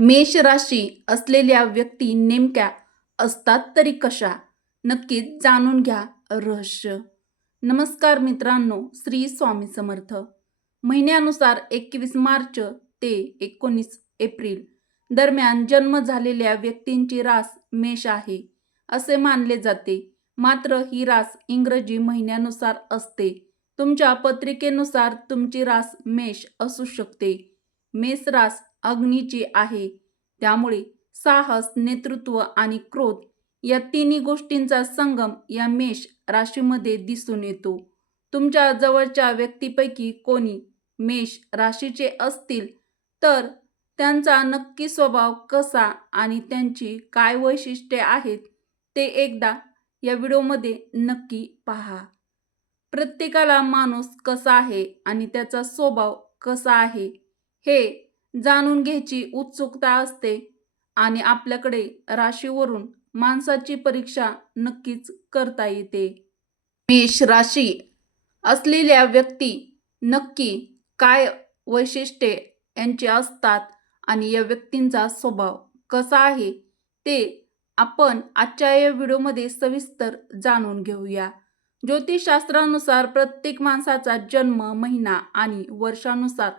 मेष राशी असलेल्या व्यक्ती नेमक्या असतात तरी कशा? नक्कीच जाणून घ्या रहस्य. नमस्कार मित्रांनो श्री स्वामी समर्थ. महिन्यानुसार एकवीस मार्च ते एकोणीस एप्रिल दरम्यान जन्म झालेल्या व्यक्तींची रास मेष आहे असे मानले जाते. मात्र ही रास इंग्रजी महिन्यानुसार असते. तुमच्या पत्रिकेनुसार तुमची रास मेष असू शकते. मेष रास अग्नीची आहे. त्यामुळे साहस नेतृत्व आणि क्रोध या तिन्ही गोष्टींचा संगम या मेष राशीमध्ये दिसून येतो. तुमच्या जवळच्या व्यक्तीपैकी कोणी मेष राशीचे असतील तर त्यांचा नक्की स्वभाव कसा आणि त्यांची काय वैशिष्ट्ये आहेत ते एकदा या व्हिडिओमध्ये नक्की पहा. प्रत्येकाला माणूस कसा आहे आणि त्याचा स्वभाव कसा आहे हे जाणून घ्यायची उत्सुकता असते आणि आपल्याकडे राशीवरून माणसाची परीक्षा नक्कीच करता येते. मेष राशी असलेल्या व्यक्ती नक्की काय वैशिष्ट्ये यांची असतात आणि या व्यक्तींचा स्वभाव कसा आहे ते आपण आजच्या या व्हिडिओमध्ये सविस्तर जाणून घेऊया. ज्योतिषशास्त्रानुसार प्रत्येक माणसाचा जन्म महिना आणि वर्षानुसार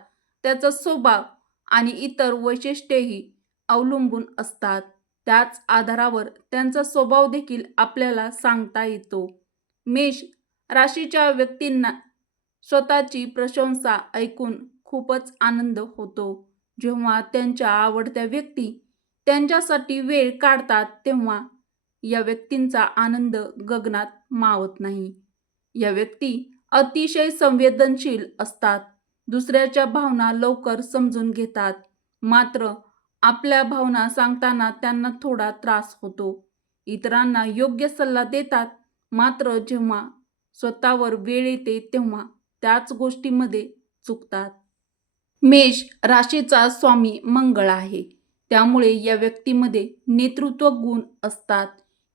त्याचा स्वभाव आणि इतर वैशिष्ट्येही अवलंबून असतात. त्याच आधारावर त्यांचा स्वभाव देखील आपल्याला सांगता येतो. मेष राशीच्या व्यक्तींना स्वतःची प्रशंसा ऐकून खूपच आनंद होतो. जेव्हा त्यांच्या आवडत्या व्यक्ती त्यांच्यासाठी वेळ काढतात तेव्हा या व्यक्तींचा आनंद गगनात मावत नाही. या व्यक्ती अतिशय संवेदनशील असतात. दुसऱ्याच्या भावना लवकर समजून घेतात. मात्र आपल्या भावना सांगताना त्यांना थोडा त्रास होतो. इतरांना योग्य सल्ला देतात मात्र जेव्हा स्वतःवर वेळ येते तेव्हा त्याच गोष्टीमध्ये चुकतात. मेष राशीचा स्वामी मंगळ आहे. त्यामुळे या व्यक्तीमध्ये नेतृत्व गुण असतात.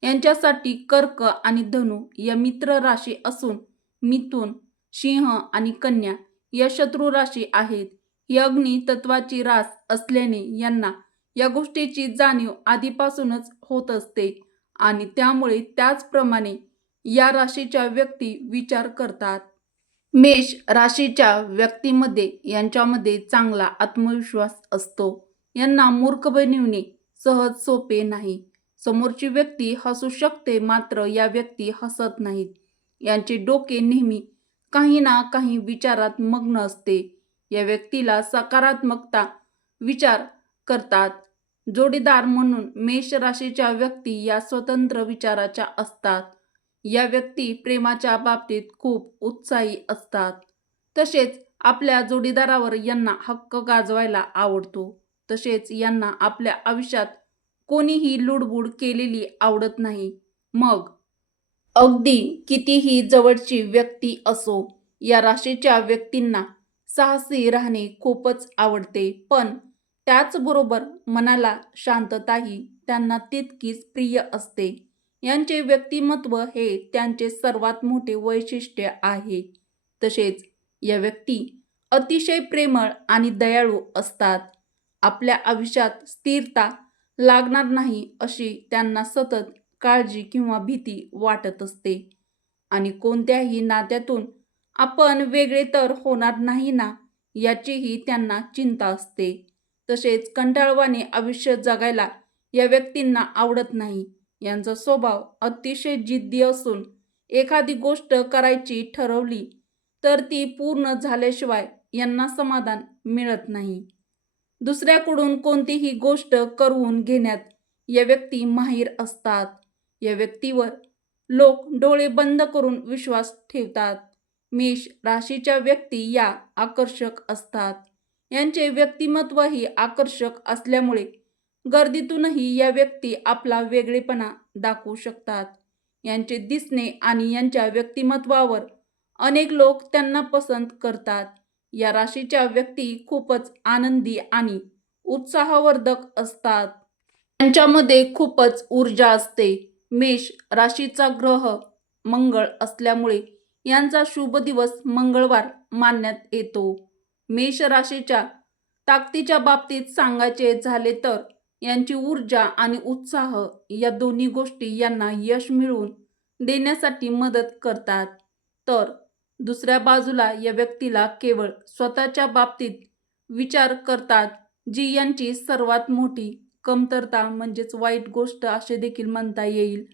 यांच्यासाठी कर्क आणि धनु या मित्र राशी असून मिथून सिंह आणि कन्या या शत्रू राशी आहेत. ही अग्नी तत्वाची रास असल्याने यांना या गोष्टीची जाणीव आधीपासूनच होत असते आणि त्यामुळे त्याचप्रमाणे या राशीच्या व्यक्ती विचार करतात. मेष राशीच्या व्यक्तीमध्ये यांच्यामध्ये चांगला आत्मविश्वास असतो. यांना मूर्ख बनविणे सहज सोपे नाही. समोरची व्यक्ती हसू शकते मात्र या व्यक्ती हसत नाहीत. यांचे डोके नेहमी काही ना काही विचारात मग्न असते. या व्यक्तीला सकारात्मकता विचार करतात. जोडीदार म्हणून मेष राशीच्या व्यक्ती या स्वतंत्र विचाराच्या असतात. या व्यक्ती प्रेमाच्या बाबतीत खूप उत्साही असतात. तसेच आपल्या जोडीदारावर यांना हक्क गाजवायला आवडतो. तसेच यांना आपल्या आयुष्यात कोणीही लुडबुड केलेली आवडत नाही. मग अगदी कितीही जवळची व्यक्ती असो या राशीच्या व्यक्तींना साहसी राहणे खूपच आवडते. पण त्याचबरोबर मनाला शांतताही त्यांना तितकीच प्रिय असते. यांचे व्यक्तिमत्व हे त्यांचे सर्वात मोठे वैशिष्ट्य आहे. तसेच या व्यक्ती अतिशय प्रेमळ आणि दयाळू असतात. आपल्या आयुष्यात स्थिरता लागणार नाही अशी त्यांना सतत काळजी किंवा भीती वाटत असते. आणि कोणत्याही नात्यातून आपण वेगळे तर होणार नाही ना याचीही त्यांना चिंता असते. तसेच कंटाळवाने आयुष्य जगायला या व्यक्तींना आवडत नाही. यांचा स्वभाव अतिशय जिद्दी असून एखादी गोष्ट करायची ठरवली तर ती पूर्ण झाल्याशिवाय यांना समाधान मिळत नाही. दुसऱ्याकडून कोणतीही गोष्ट करवून घेण्यात या व्यक्ती माहीर असतात. या व्यक्तीवर लोक डोळे बंद करून विश्वास ठेवतात. मेष राशीच्या व्यक्ती या आकर्षक असतात. यांचे व्यक्तिमत्वही आकर्षक असल्यामुळे गर्दीतूनही या व्यक्ती आपला वेगळेपणा दाखवू शकतात. यांचे दिसणे आणि यांच्या व्यक्तिमत्वावर अनेक लोक त्यांना पसंत करतात. या राशीच्या व्यक्ती खूपच आनंदी आणि उत्साहवर्धक असतात. त्यांच्यामध्ये खूपच ऊर्जा असते. मेष राशीचा ग्रह मंगळ असल्यामुळे यांचा शुभ दिवस मंगळवार मानण्यात येतो. मेष राशीच्या ताकदीच्या बाबतीत सांगायचे झाले तर यांची ऊर्जा आणि उत्साह या दोन्ही गोष्टी यांना यश मिळवून देण्यासाठी मदत करतात. तर दुसऱ्या बाजूला या व्यक्तीला केवळ स्वतःच्या बाबतीत विचार करतात जी यांची सर्वात मोठी कमतरता म्हणजेच वाईट गोष्ट असे देखील म्हणता येईल.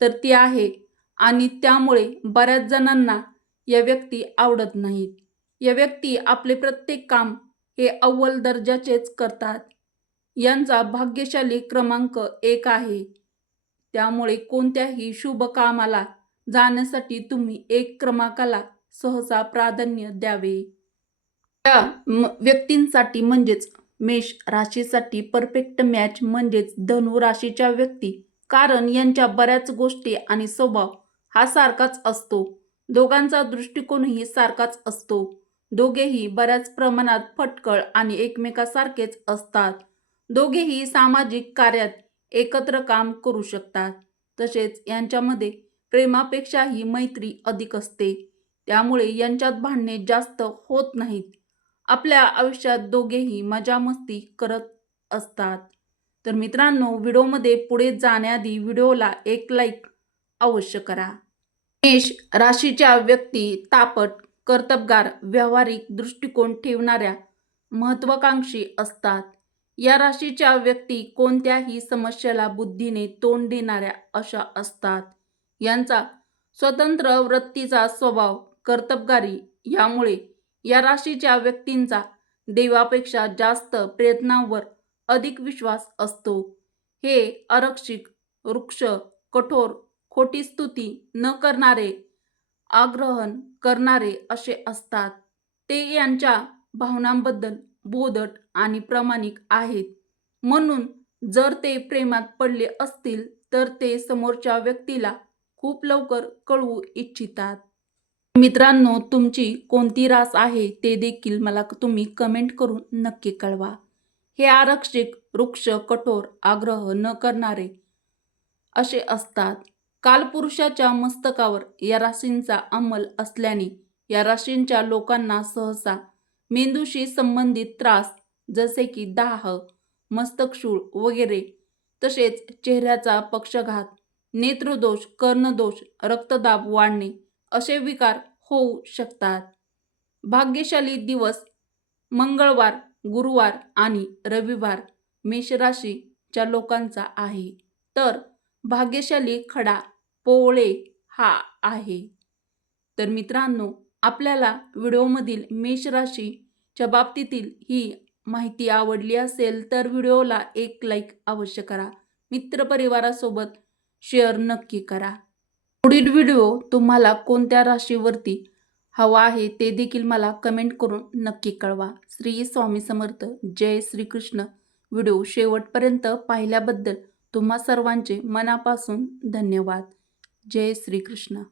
तर ती आहे आणि त्यामुळे बऱ्याच जणांना या व्यक्ती आवडत नाहीत. या व्यक्ती आपले प्रत्येक काम हे अव्वल दर्जाचेच करतात. यांचा भाग्यशाली क्रमांक एक आहे. त्यामुळे कोणत्याही शुभ कामाला जाण्यासाठी तुम्ही एक क्रमांकाला सहसा प्राधान्य द्यावे. त्या म- व्यक्तींसाठी म्हणजेच मेष राशीसाठी परफेक्ट मॅच म्हणजेच धनु राशीच्या व्यक्ती. कारण यांच्या बऱ्याच गोष्टी आणि स्वभाव हा सारखाच असतो. दोघांचा दृष्टिकोनही सारखाच असतो. दोघेही बऱ्याच प्रमाणात फटकळ आणि एकमेकासारखेच असतात. दोघेही सामाजिक कार्यात एकत्र काम करू शकतात. तसेच यांच्यामध्ये प्रेमापेक्षाही मैत्री अधिक असते. त्यामुळे यांच्यात भांडणे जास्त होत नाहीत. आपल्या आयुष्यात दोघेही मजा मस्ती करत असतात. तर मित्रांनो व्हिडिओमध्ये पुढे जाण्याआधी व्हिडिओला एक लाईक अवश्य करा. मेष राशीच्या व्यक्ती तापट कर्तबगार व्यावहारिक दृष्टिकोन ठेवणाऱ्या महत्वाकांक्षी असतात. या राशीच्या व्यक्ती कोणत्याही समस्येला बुद्धीने तोंड देणाऱ्या अशा असतात. यांचा स्वतंत्र वृत्तीचा स्वभाव कर्तबगारी यामुळे या राशीच्या व्यक्तींचा देवापेक्षा जास्त प्रयत्नांवर अधिक विश्वास असतो. हे आरक्षिक वृक्ष कठोर खोटी स्तुती न करणारे आग्रहण करणारे असे असतात. ते यांच्या भावनांबद्दल बोधट आणि प्रामाणिक आहेत. म्हणून जर ते प्रेमात पडले असतील तर ते समोरच्या व्यक्तीला खूप लवकर कळवू इच्छितात. मित्रांनो तुमची कोणती रास आहे ते देखील मला तुम्ही कमेंट करून नक्की कळवा. हे आरक्षिक वृक्ष कठोर आग्रह न करणारे असे असतात. कालपुरुषाच्या मस्तकावर या राशींचा अंमल असल्याने या राशींच्या लोकांना सहसा मेंदूशी संबंधित त्रास जसे की दाह मस्तकशूळ वगैरे तसेच चेहऱ्याचा पक्षघात नेत्रदोष कर्णदोष रक्तदाब वाढणे असे विकार होऊ शकतात. भाग्यशाली दिवस मंगळवार गुरुवार आणि रविवार मेषराशीच्या लोकांचा आहे. तर भाग्यशाली खडा पोवळे हा आहे. तर मित्रांनो आपल्याला व्हिडिओमधील मेष राशीच्या बाबतीतील ही माहिती आवडली असेल तर व्हिडिओला एक लाईक अवश्य करा. मित्रपरिवारासोबत शेअर नक्की करा. पुढील व्हिडिओ तुम्हाला कोणत्या राशीवरती हवा आहे ते देखील मला कमेंट करून नक्की कळवा. श्री स्वामी समर्थ. जय श्रीकृष्ण. व्हिडिओ शेवटपर्यंत पाहिल्याबद्दल तुम्हा सर्वांचे मनापासून धन्यवाद. जय श्रीकृष्ण.